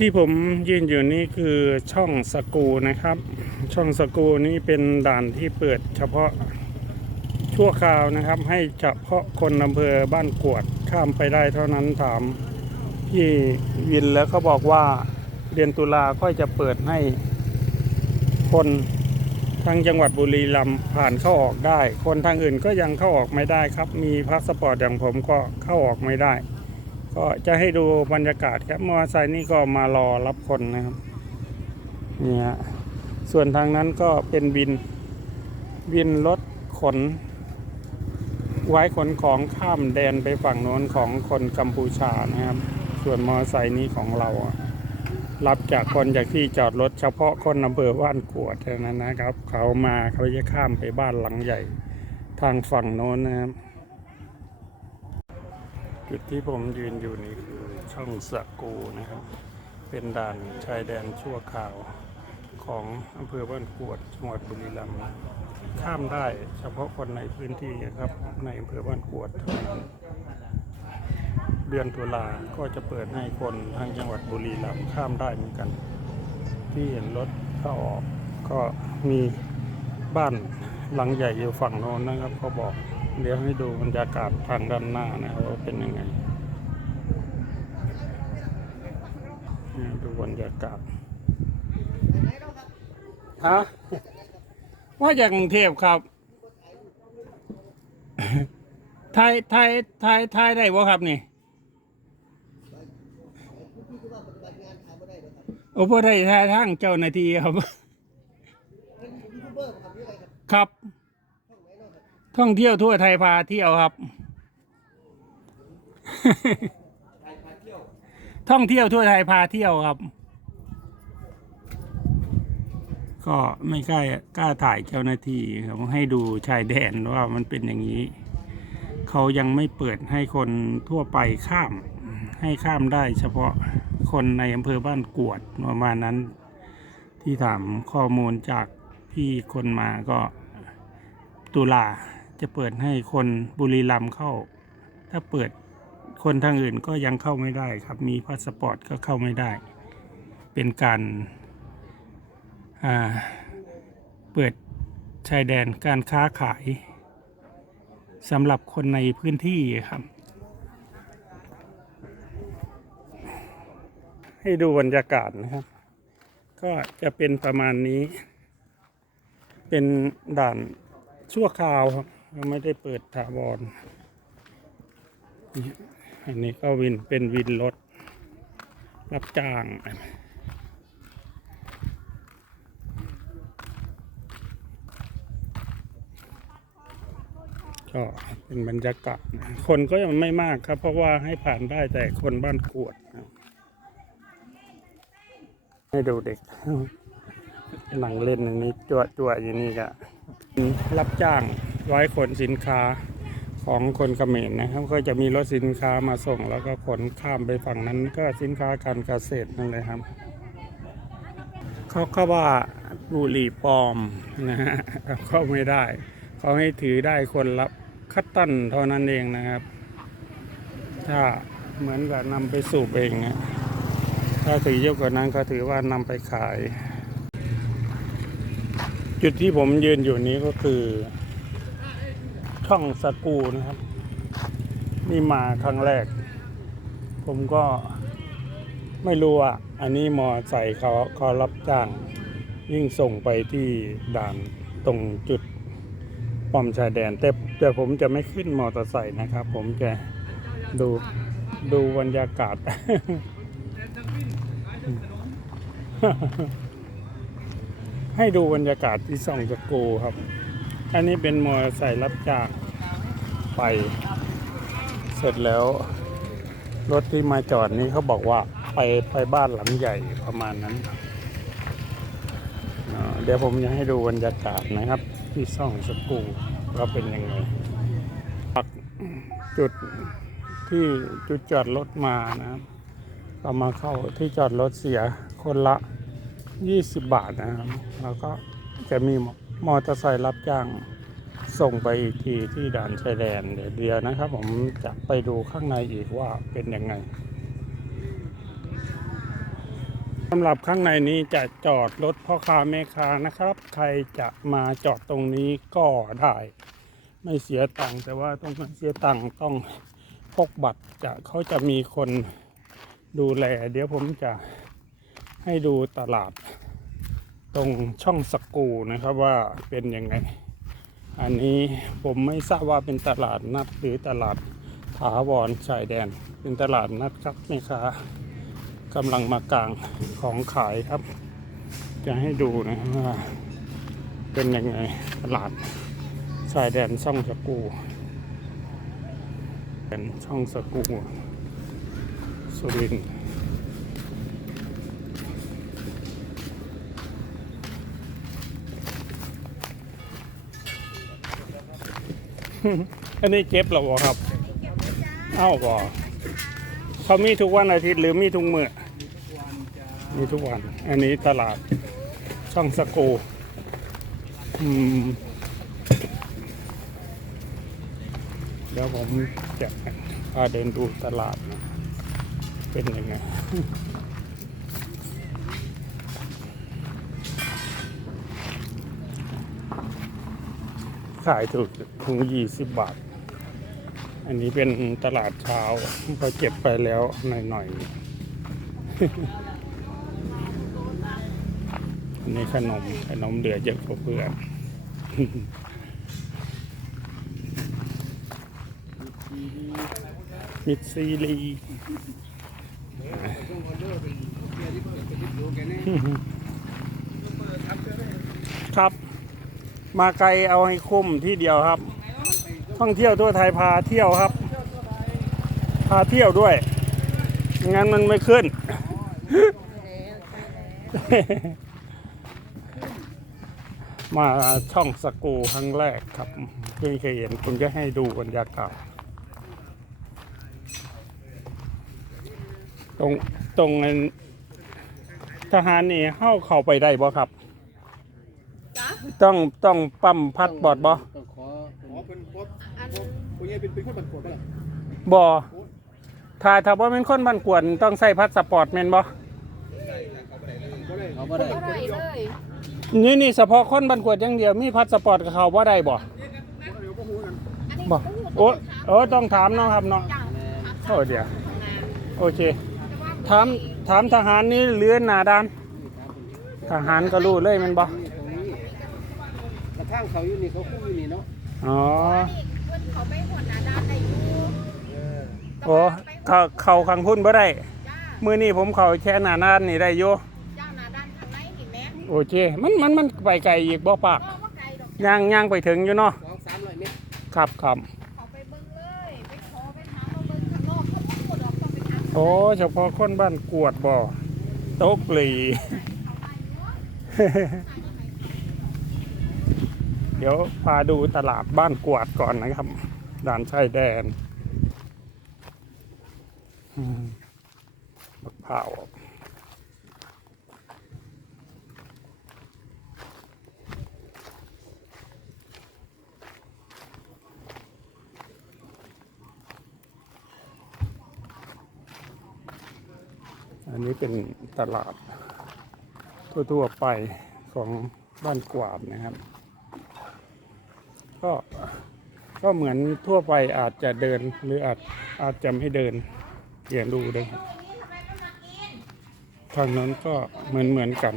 ที่ผมยืนอยู่นี่คือช่องสกูนะครับ ช่องสกูนี่เป็นด่านที่เปิดเฉพาะชั่วคราวนะครับ ให้เฉพาะคนอำเภอบ้านกวดข้ามไปได้เท่านั้นถามพี่วินแล้วเขาบอกว่าเดือนตุลาค่อยจะเปิดให้คนทั้งจังหวัดบุรีรัมย์ผ่านเข้าออกได้ คนทางอื่นก็ยังเข้าออกไม่ได้ครับ มีพาสปอร์ตอย่างผมก็เข้าออกไม่ได้ ก็จะให้ดูบรรยากาศครับมอเตอร์ไซค์นี่ก็มารอรับคนนะครับนี่ฮะส่วนทางนั้นก็เป็นวินวินรถขน ไว้ขนของข้ามแดนไปฝั่งโน้นของคนกัมพูชานะครับ ส่วนมอเตอร์ไซค์นี้ของเรา รับจากคนจากที่จอดรถเฉพาะคนอำเภอบ้านกวดเท่านั้นนะครับ เขามาเขาจะข้ามไปบ้านหลังใหญ่ทางฝั่งโน้นนะครับ จุดที่ผมยืนอยู่นี่คือช่องสะกูนะครับ เป็นด่านชายแดนชั่วคราวของอำเภอบ้านกวดจังหวัดบุรีรัมย์ข้ามได้เฉพาะคนในพื้นที่ครับในอำเภอบ้านกวดเท่านั้นเดือนตุลาก็จะเปิดให้คนทางจังหวัดบุรีรัมย์ข้ามได้เหมือนกัน ที่เห็นรถเข้าออกก็มีบ้านหลังใหญ่อยู่ฝั่งโน้นนะครับเขาบอก เดี๋ยวให้ดูบรรยากาศทางด้านหน้านะครับว่าเป็นยังไงดูบรรยากาศฮะว่าจากกรุงเทพครับไทยไทยไทยไทยได้บ่ครับนี่โอ้พ่ได้ทายทางเจ้าหน้าที่ครับ ครับ ท่องเที่ยวทั่วไทยพาเที่ยวครับ ท่องเที่ยวทั่วไทยพาเที่ยวครับ ก็ไม่กล้ากล้าถ่ายเจ้าหน้าที่ครับให้ดูชายแดนว่ามันเป็นอย่างนี้ เขายังไม่เปิดให้คนทั่วไปข้าม ให้ข้ามได้เฉพาะคนในอำเภอบ้านกวดประมาณนั้น ที่ถามข้อมูลจากพี่คนมาก็ตุลา จะเปิดให้คนบุรีรัมย์เข้า ถ้าเปิดคนทางอื่นก็ยังเข้าไม่ได้ครับ มีพาสปอร์ตก็เข้าไม่ได้ เป็นการาเปิดชายแดนการค้าขายสำหรับคนในพื้นที่ครับ ให้ดูบรรยากาศนะครับ ก็จะเป็นประมาณนี้ เป็นด่านชั่วคราวครับ เราไม่ได้เปิดถาวรอันนี้ก็วินเป็นวินรถ รับจ้างก็เป็นบรรยากาศคนก็ยังไม่มากครับ เพราะว่าให้ผ่านได้แต่คนบ้านกวดให้ดูเด็กหนังเล่นอย่างนี้จั่วจั่วอยู่นี่ก็รับจ้าง ร้อยขนสินค้าของคนเขมรนะครับ ก็จะมีรถสินค้ามาส่ง แล้วก็ขนข้ามไปฝั่งนั้น ก็สินค้าการเกษตรนั่นเลยครับเขาเขาว่าบุหรี่ปลอมนะฮะเขาไม่ได้เขาให้ถือได้คนละคัตตันเท่านั้นเองนะครับ ถ้าเหมือนกับนำไปสูบเองถ้าถือเยอะกว่านั้นก็ถือว่านำไปขาย จุดที่ผมยืนอยู่นี้ก็คือ ช่องสกูนะครับ นี่มาครั้งแรก ผมก็ไม่รู้อะ อันนี้มอใส่เขาเขารับจ้าง ยิ่งส่งไปที่ด่านตรงจุดป้อมชายแดน แต่แต่ผมจะไม่ขึ้นมอเตอร์ไซค์นะครับ ผมจะดูดูบรรยากาศ ให้ดูบรรยากาศที่ส่องสกูครับ อันนี้เป็นมอเตอร์ไซค์รับจางไป เสร็จแล้ว รถที่มาจอดนี้เขาบอกว่าไปไปบ้านหลังใหญ่ประมาณนั้นเดี๋ยวผมจะให้ดูบรรยากาศนะครับ ที่ส่องสกูว่าเป็นยังไงจุดที่จุดจอดรถมานะครับก็มาเข้าที่จอดรถเสียคนละ 20 บาทนะครับ แล้วก็จะมีหมด มอเตอร์ไซค์รับจ้างส่งไปอีกทีที่ด่านชายแดนเดี๋ยวเดียวนะครับ ผมจะไปดูข้างในอีกว่าเป็นยังไงสำหรับข้างในนี้จะจอดรถพ่อค้าแม่ค้านะครับ ใครจะมาจอดตรงนี้ก็ได้ ไม่เสียตังค์แต่ว่าต้องเสียตังค์ต้องพกบัตรจะเขาจะมีคนดูแล เดี๋ยวผมจะให้ดูตลาด ตรงช่องสกูนะครับว่าเป็นยังไง อันนี้ผมไม่ทราบว่าเป็นตลาดนัดหรือตลาดถาวรชายแดน เป็นตลาดนัดครับแม่ค้ากำลังมากางของขายครับ จะให้ดูนะว่าเป็นยังไงตลาดชายแดนช่องสกูเป็นช่องสกูสุรินทร์ อันนี้เก็บหรอบ่ครับเอ้าบ่เขามีทุกวันอาทิตย์หรือมีทุกมื้อมีทุกวัน อันนี้ตลาดช่องสกรูอืมเดี๋ยวผมจะพาเดินดูตลาดนะเป็นยังไง ขายถูกถุงยี่สิบบาท อันนี้เป็นตลาดเช้าก็เก็บไปแล้วหน่อยๆอันนี้ขนมขนมเหลือเยอะกว่าเพื่อนมิดซีรีครับ มาไกลเอาให้คุ้มที่เดียวครับ ท่องเที่ยวทั่วไทยพาเที่ยวครับ พาเที่ยวด้วยงั้นมันไม่ขึ้น มาช่องสกูครั้งแรกครับเพิ่งเคยเห็นคุณก็ให้ดูบรรยากาศตรงตรงนั้นทหารนี่เข้าเข้าไปได้บ่ครับ ต้องต้องปั๊มพัดบอดบ่ต้องขออ๋อเป็นพบผู้ใหญ่เป็นเป็นคนบันกดป่ะล่ะบ่ถ้าถ้าบ่เป็นคนบ้านกวนต้องใส่พาสปอร์ตแม่นบ่ก็ได้เขาบ่ได้อร่อยเลยนี่นี่เฉพาะคนบ้านกวนอย่างเดียวมีพาสปอร์ตกับเขาบ่ได้บ่เดี๋ยวก็หูกันอันนี้บ่ก็พูดโอ้โอ้ต้องถามเนาะครับเนาะจังแม่โอ้เดี๋ยวโอเคแต่ว่าถามถามทหารนี่เรือหน้าด้านทหารก็รู้เลยแมันบ่นี่ตรงนี้ กระทั่งเขาอยู่นี่เขาคุ้มอยู่นี่เนาะอ๋อนี่เพื่อนเขาไปหัวหน้าด้านในอยู่เออโอ้เขาเขาขังพุ่นบ่ได้จ้ามื้อนี้ผมเข้าแค่หน้าด้านนี่ได้อยู่เจ้าหน้าด้านทางไหนเห็นไหมโอเค มันมันมันไปไกลอีกบ่ปากก็ว่าไกลดอกย่างย่างไปถึงอยู่เนาะสองสามร้อยเมตรครับครับเขาไปเบิ่งเลยไปขอไปถามมาเบิ่งข้างนอกเขาก็พูดออกต้องไปถามโอ้เฉพาะคนบ้านกวดบ่โต๊ะกลีเดี๋ยวพาดูตลาดบ้านกวาดก่อนนะครับ ด่านชายแดนมะพร้าวอันนี้เป็นตลาดทั่วๆไปของบ้านกวาดนะครับ ก็ก็เหมือนทั่วไปอาจจะเดินหรืออาจอาจจะไม่เดินเดี๋ยวดูด้วยทางนั้นก็เหมือนเหมือนกัน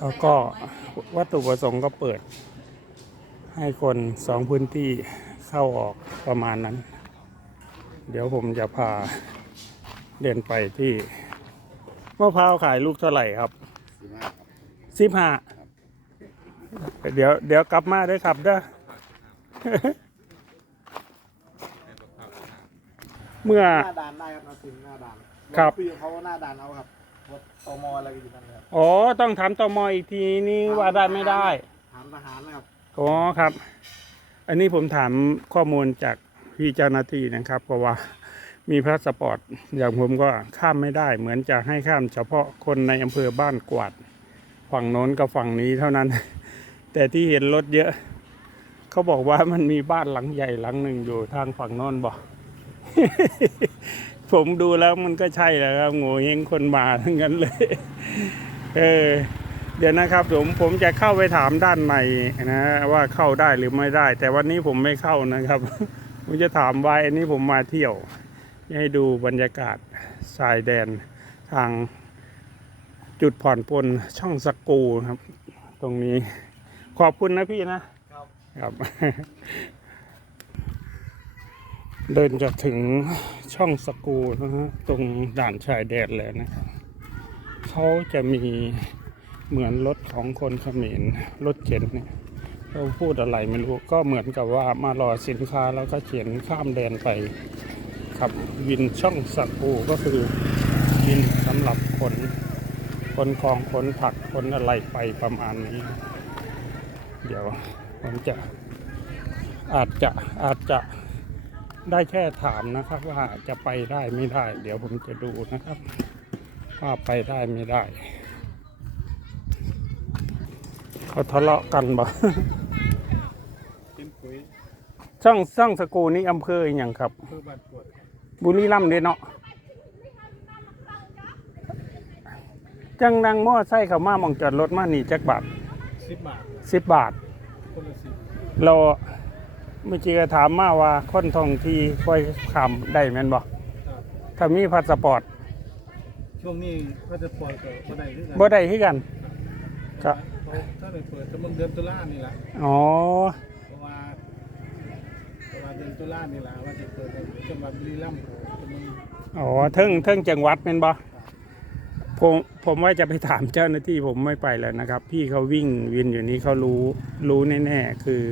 แล้วก็วัตถุประสงค์ก็เปิด ให้คนสองพื้นที่เข้าออกประมาณนั้น เดี๋ยวผมจะพาเดินไปที่ มะพร้าวขายลูกเท่าไหร่ครับสิบห้าครับสิบห้าเดี๋ยวเดี๋ยวกลับมาด้วยครับเด้อเมื่อ หน้าด่านได้ครับนาซิมหน้าด่านครับ คุยกับเขาว่าหน้าด่านเอาครับรถตมอะไรกันอยู่นั่นครับอ๋อต้องถามตมอีกทีนี้ว่าได้ไม่ได้ถามทหารนะครับอ๋อครับ อันนี้ผมถามข้อมูลจากพี่เจ้าหน้าที่นะครับเพราะว่า มีพาสปอร์ตอย่างผมก็ข้ามไม่ได้ เหมือนจะให้ข้ามเฉพาะคนในอำเภอบ้านกวาด ฝั่งโน้นกับฝั่งนี้เท่านั้น แต่ที่เห็นรถเยอะ เขาบอกว่ามันมีบ้านหลังใหญ่หลังหนึ่งอยู่ทางฝั่งโน้นบอกผมดูแล้วมันก็ใช่แล้วครับโง่เฮงคนมาทั้งนั้นเลย เออ เดี๋ยวนะครับ ผมผมจะเข้าไปถามด้านในนะว่าเข้าได้หรือไม่ได้ แต่วันนี้ผมไม่เข้านะครับ ผมจะถามว่าอันนี้ผมมาเที่ยว ให้ดูบรรยากาศชายแดนทางจุดผ่อนปลนช่องสกูครับ ตรงนี้ขอบคุณนะพี่นะครับครับ เดินจะถึงช่องสกูนะฮะตรงด่านชายแดนเลยนะครับเขาจะมีเหมือนรถของคนเขมรรถเข็นเนี่ยเขาพูดอะไรไม่รู้ก็เหมือนกับว่ามารอสินค้าแล้วก็เขียนข้ามแดนไป ครับวินช่องสกูก็คือวินสำหรับขนขนของขนผักขนอะไรไปประมาณนี้ เดี๋ยวผมจะอาจจะอาจจะได้แค่ถามนะครับ ว่าจะไปได้ไม่ได้ เดี๋ยวผมจะดูนะครับว่าไปได้ไม่ได้ เขาทะเลาะกันบ่ช่องช่องสกูนี่อำเภออย่างครับเพื่อบ้านปวด บุรีรัมย์เด้เนาะจังนังมอไซค์เขามาหมองจอดรถมานี่จักบาทสิบบาทสิบบาท คนละสิบเราเมื่อกี้ก็ถามมาว่าคนท่องที่ค่อยขามได้แม่นบ่ครับถ้ามีพาสปอร์ตช่วงนี้ก็จะปล่อยกับบันไดด้วยกันบ่ได้คือกันก็เพราะถ้าได้เปิดจะมึงเดือนตุลานี่แหละอ๋อเพราะว่า เพราะว่าเดือนตุลานี่แหละว่าจะเปิดในจังหวัดบุรีรัมย์จะมึงอ๋อเทิงเทิงจังหวัดแม่นบ่ผมผมว่าจะไปถามเจ้าหน้าที่ผมไม่ไปแล้วนะครับ พี่เขาวิ่งวินอยู่นี้เขารู้รู้แน่ๆคือ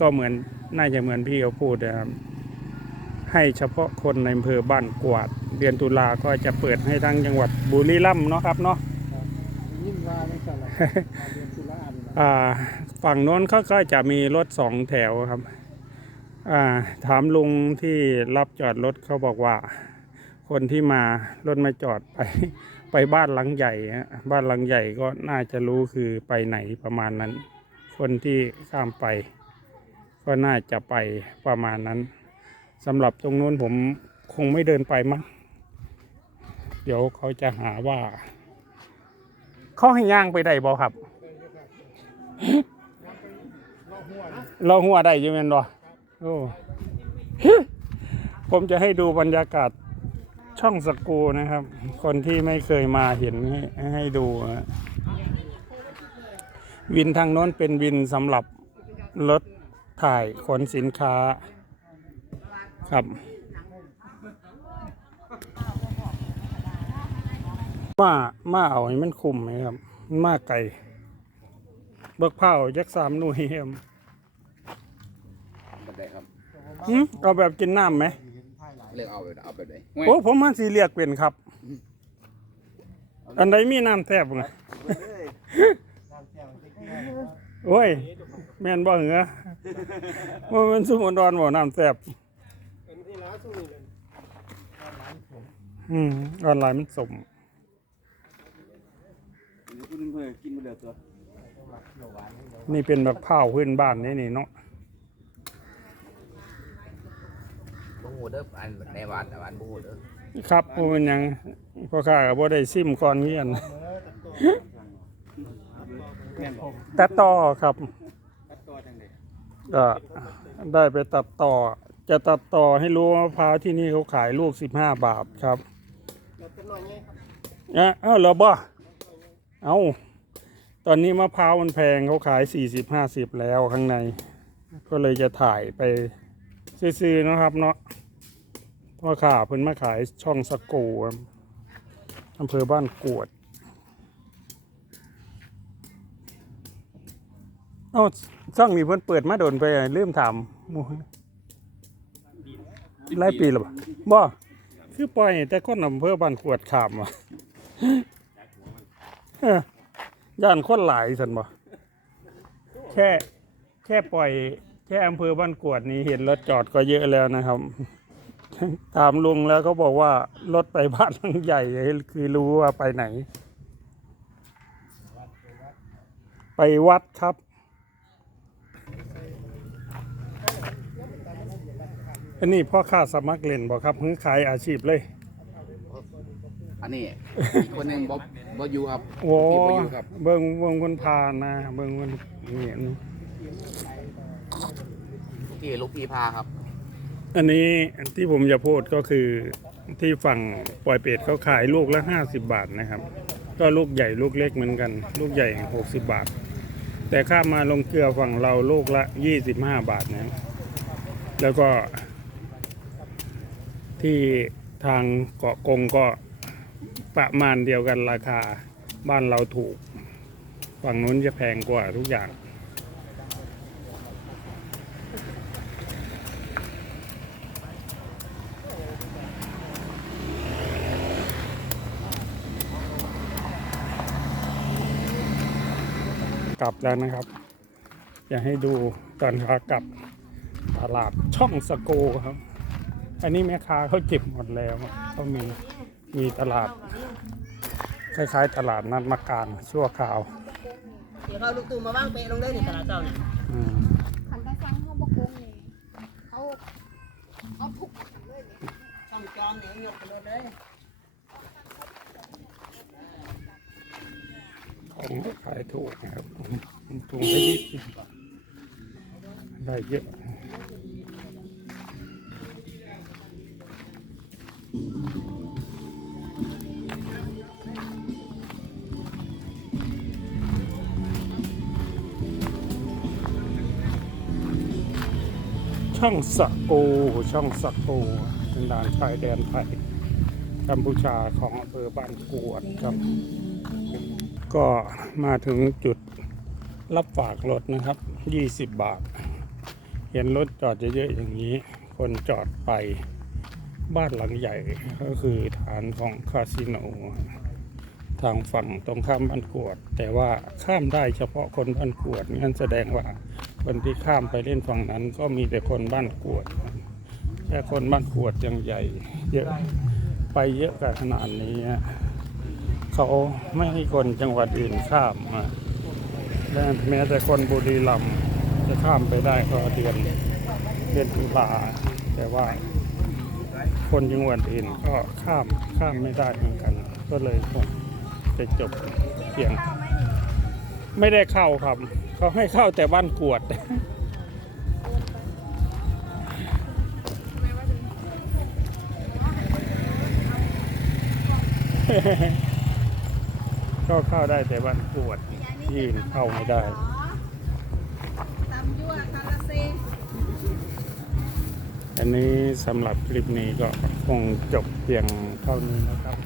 ก็เหมือนน่าจะเหมือนพี่เขาพูดนะครับให้เฉพาะคนในอำเภอบ้านกวาด เดือนตุลาก็จะเปิดให้ทั้งจังหวัดบุรีรัมย์เนาะครับเนาะยิ่งว่าไม่ใช่หรอกเดือนตุลานี่นะอ่าฝั่งโน้นเขาก็จะมีรถสองแถวครับอ่า ถามลุงที่รับจอดรถเขาบอกว่า คนที่มารถมาจอดไป ไปบ้านหลังใหญ่บ้านหลังใหญ่ก็น่าจะรู้คือไปไหนประมาณนั้น คนที่ข้ามไป ก็น่าจะไปประมาณนั้นสำหรับตรงนู้นผมคงไม่เดินไปมั้งเดี๋ยวเขาจะหาว่า เขาให้ย่างไปได้บ่ครับ เราหัวได้ยังไงบ่ โอ้ผมจะให้ดูบรรยากาศช่องสกูนะครับ คนที่ไม่เคยมาเห็นให้ให้ดู วินทางโน้นเป็นวินสำหรับรถถ่ายขนสินค้าครับ มามาเอาให้มันคุมไหมครับ มาไก่เบิกเผายักสามหน่วยครับแบบ ไหนครับหึเอาแบบกินน้ำไหมเลือกเอาแบบเอาแบบไหนโอ้ผมมันสีเรียกเป็นครับ อันใดมีน้ำแทบไงโอ้ย แม่นบ่เหรอว่ามันสุมอนดอนบ่น้ำแทบเป็นที่ร้านสู้นี่เลยอืมออนไลน์มันสมคุณเพื่อกินมาเดือดตัวนี่เป็นแบบข้าวพื้นบ้านนี่นี่เนาะ หูเด้ออันในบ้านแต่บ้านบูฮูเด้อครับบ่เป็นหยังพ่อข้าก็บ่ได้ซิมก่อนเฮียนแม่นบอกตัดต่อครับก็ได้ไปตัดต่อ จะตัดต่อให้รู้ว่ามะพร้าวที่นี่เขาขายลูก15บาทครับาจะน้อยไงครับอะเอ้าเหรอบ่เอาตอนนี้มะพร้าวมันแพงเขาขาย40 50แล้วข้างใน ก็เลยจะถ่ายไปซื้อๆนะครับเนาะ พ่อข่าเพิ่นมาขายช่องสกกูครับอำเภอบ้านกวดเอ้าช่องนี้เพิ่นเปิดมาโดนไปลืมถามมูหลายปีแล้วบ่บ่คือปล่อยแต่คนอำเภอบ้านกวดขามว่ะย่านคนหลายสันบ่แค่แค่ปล่อย แค่อำเภอบ้านกวดนี้เห็นรถจอดก็เยอะแล้วนะครับ ถามลุงแล้วเขาบอกว่ารถไปบ้านหลังใหญ่คือรู้ว่าไปไหน ไปวัดครับ อันนี้พ่อค้าสมัครเล่นบ่ครับหือขายอาชีพเลย อันนี้อีกคนหนึงบ๊อบบ๊อยู่ครับโอ้พี่บ๊อยู่ครับเบิ่งเบิ่งคนพานะ เบิ่งคนนี่อันนี้ลูกพี่ลูกพี่พาครับ อันนี้ที่ผมจะพูดก็คือที่ฝั่งปล่อยเป็ดเขาขายลูกละ50บาทนะครับ ก็ลูกใหญ่ลูกเล็กเหมือนกัน ลูกใหญ่60บาท แต่ข้ามมาลงเกลือฝั่งเราลูกละ25บาทนะแล้วก็ ที่ทางเกาะกงก็ประมาณเดียวกันราคาบ้านเราถูก ฝั่งนู้นจะแพงกว่าทุกอย่าง กลับแล้วนะครับ อยากให้ดูตอนขากลับตลาดช่องสโกครับ อันนี้แม่ค้าเขาเก็บหมดแล้วเขามีมีตลาด คล้ายๆ ตลาดนัดมาการชั่วคราวเดี๋ยวเขาลูกตูมมาว่างเปะลงเลยนี่ตลาดเจ้าเนี่ยอืมขันไปฟังเขาบอกโกงนี่เขาเอาทุกขันเลยนี่ช่องจอมเนี่ยหยดไปเลยเลย ของขายถูกนะครับถุงละยี่สิบบาทได้เยอะช่องสะโกช่องสะโกเป็นด่านชายแดนไทยกัมพูชาของอำเภอบ้านกวดครับ ก็มาถึงจุดรับฝากรถนะครับ 20 บาท เห็นรถจอดเยอะๆอย่างนี้ คนจอดไปบ้านหลังใหญ่ก็คือฐานของคาสิโน ทางฝั่งตรงข้ามบ้านกวด แต่ว่าข้ามได้เฉพาะคนบ้านกวดงั้นแสดงว่าคนที่ข้ามไปเล่นฝั่งนั้น ก็มีแต่คนบ้านกวดแค่คนบ้านกวดยังใหญ่ เยอะไปเยอะกันขนาดนี้ เขาไม่ให้คนจังหวัดอื่นข้ามมาและแม้แต่คนบุรีรัมย์จะข้ามไปได้ก็เดือนเดือนตุลาแต่ว่า คนจังหวัดอื่นก็ข้ามข้ามไม่ได้เหมือนกัน ก็เลยคงจะจบเพียง ไม่ได้เข้าครับ เขาให้เข้าแต่บ้านกวด ก็เข้าได้แต่บ้านปวดที่อื่นเข้าไม่ได้ตำยั่วคาราเซอันนี้สำหรับคลิปนี้ก็คงจบเพียงเท่านี้นะครับ